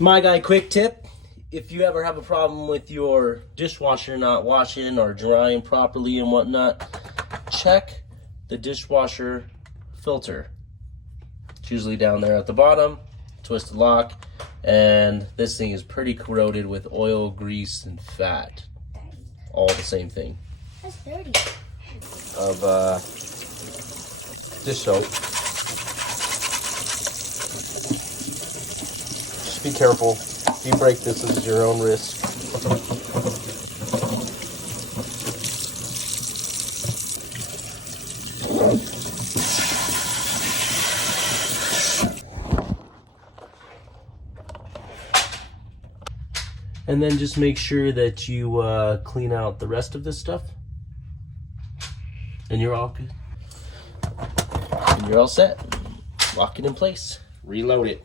My guy quick tip, if you ever have a problem with your dishwasher not washing or drying properly and whatnot, check the dishwasher filter. It's usually down there at the bottom. Twist the lock, and this thing is pretty corroded with oil, grease, and fat. All the same thing. That's dirty. Of dish soap. Just be careful. If you break this, this is your own risk. And then just make sure that you clean out the rest of this stuff. And you're all good. And you're all set. Lock it in place. Reload it.